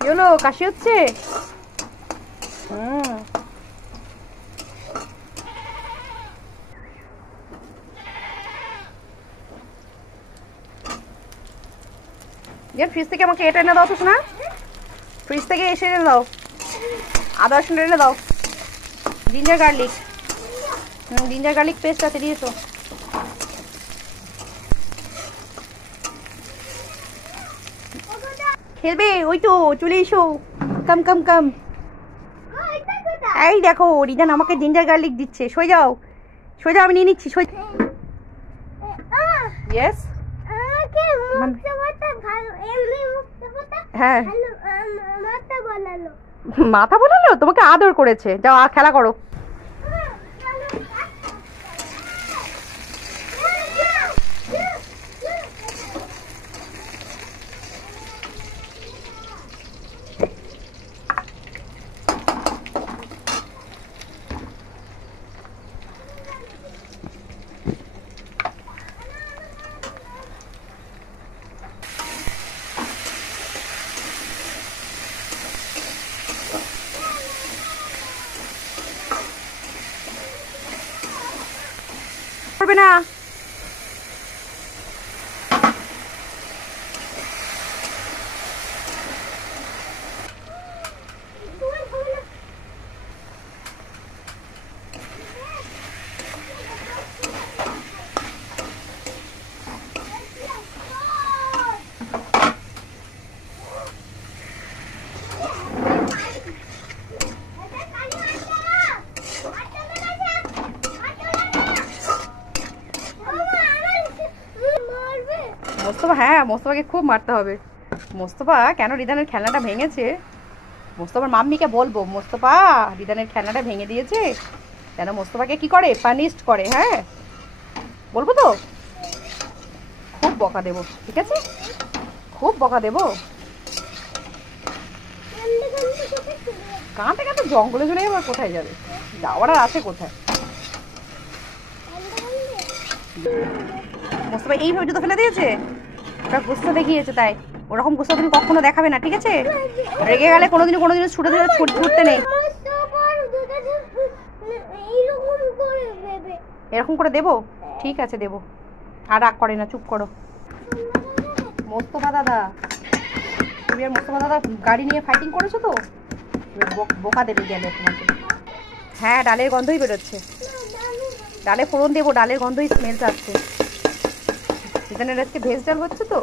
কি হলো, কাশি হচ্ছে? ফ্রিজ থেকে আমাকে এটা এনে দাও তো শোনা, ফ্রিজ থেকে এসে এনে দাও, আদা রসুন এনে দাও, ginger garlic, ginger garlic paste আছে, দিয়েছো? খেলবে? ওই তো চলে এসো, কাম কাম কাম। এই দেখো রিদান আমাকে জিঞ্জার গার্লিক দিচ্ছে, সই যাও সই যাও, আমি নিয়ে নিচ্ছি, সই। ইয়েস, হ্যাঁ মাথা বলালো, তোমাকে আদর করেছে, যাও খেলা করো। করবে না, মোস্তফা, হ্যাঁ মোস্তফাকে খুব মারতে হবে। মোস্তফা কেন রিদানের খেলনাটা ভেঙেছে, মোস্তফার মাম্মিকে বলবো, মোস্তফা রিদানের খেলনাটা ভেঙে দিয়েছে, কেন মোস্তফাকে কি করে, পানিশড করে। হ্যাঁ বলবো তো, খুব বকা দেবো, ঠিক আছে, খুব বকা দেবো। কাঁদতে কাঁদতে জঙ্গলে চলে যাবে, কোথায় যাবে, যাওয়ার আর আছে কোথায়। মোস্তফা এইভাবে জুতো ফেলে দিয়েছে, ওটা গুস্সা দেখিয়েছে, তাই ওরকম গুস্সা তুমি কখনো দেখাবে না, ঠিক আছে? রেগে গেলে কোনোদিনও ছুটে ধরে ছুটতে নেই। এরকম করে দেবো, ঠিক আছে দেবো, আর রাগ করে না, চুপ করো। মোস্তফা দাদা, তুমি আর মোস্তফা দাদা গাড়ি নিয়ে ফাইটিং করেছো তো, বোকা দেবে গেলে তোমাকে। হ্যাঁ ডালের গন্ধই বেরোচ্ছে, ডালে ফোড়ন দেবো, ডালের গন্ধই স্মেল যাচ্ছে। এখানে আজকে ভেজ ডাল হচ্ছে তো।